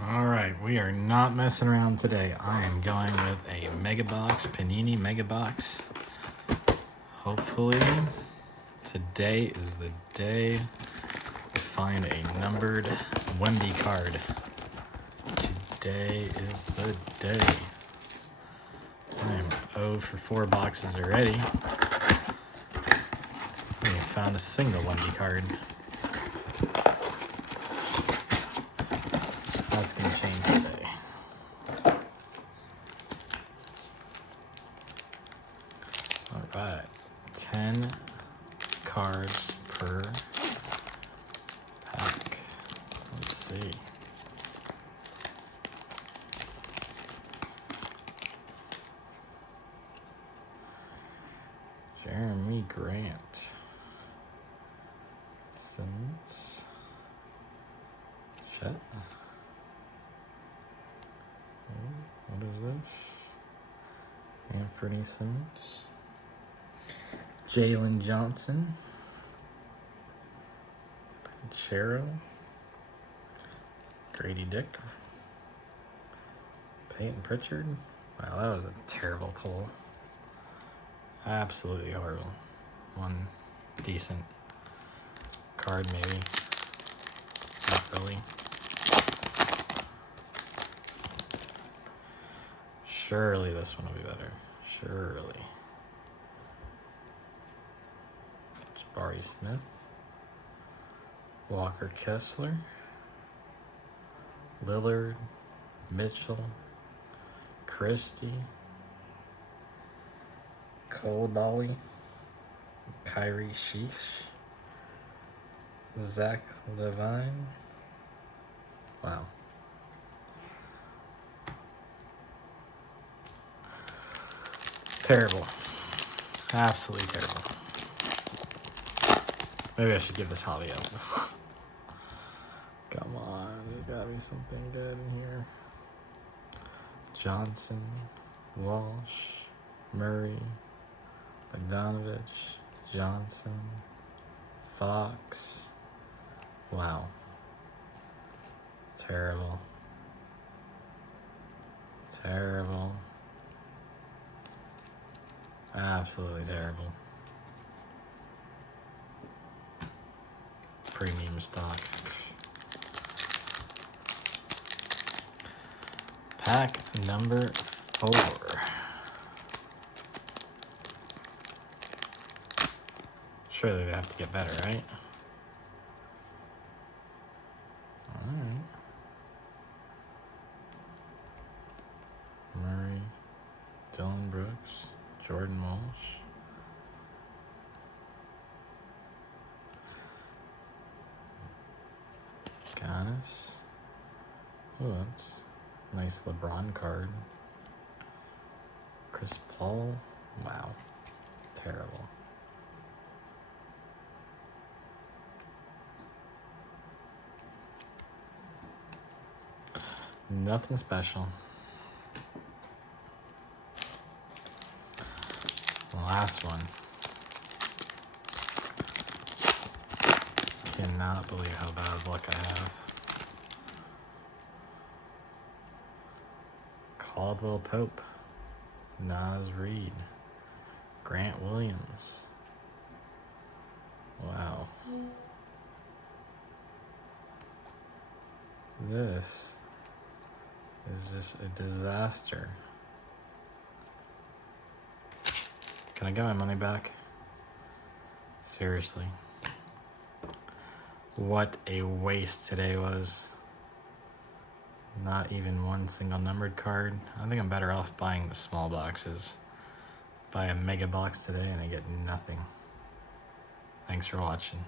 All right, we are not messing around today. I am going with a Mega Box, Panini Mega Box. Hopefully, today is the day to find a numbered Wemby card. Today is the day. I am 0 for 4 boxes already. We have found a single Wemby card. That's going to change today. All right, 10 cards per pack. Let's see. Jeremy Grant. Sims. Chet. What is this? Anthony Simmons. Jalen Johnson. Chero. Grady Dick. Peyton Pritchard. Wow, that was a terrible pull. Absolutely horrible. One decent card, maybe. Not really. Surely this one will be better. Surely. Jabari Smith. Walker Kessler. Lillard. Mitchell. Christie. Coulibaly. Kyrie Sheesh. Zach Levine. Wow. Terrible. Absolutely terrible. Maybe I should give this hobby up. Come on, there's gotta be something good in here. Johnson, Walsh, Murray, Bogdanovich, Johnson, Fox. Wow. Terrible. Terrible. Absolutely terrible. Premium stock. Pack number 4. Surely they have to get better, right? Alright. Murray, Dylan Brooks, Jordan Walsh. Giannis. Oh, that's a nice LeBron card. Chris Paul. Wow. Terrible. Nothing special. Last one. Cannot believe how bad of luck I have. Caldwell Pope. Naz Reid. Grant Williams. Wow. This is just a disaster. Can I get my money back? Seriously. What a waste today was. Not even one single numbered card. I think I'm better off buying the small boxes. Buy a mega box today and I get nothing. Thanks for watching.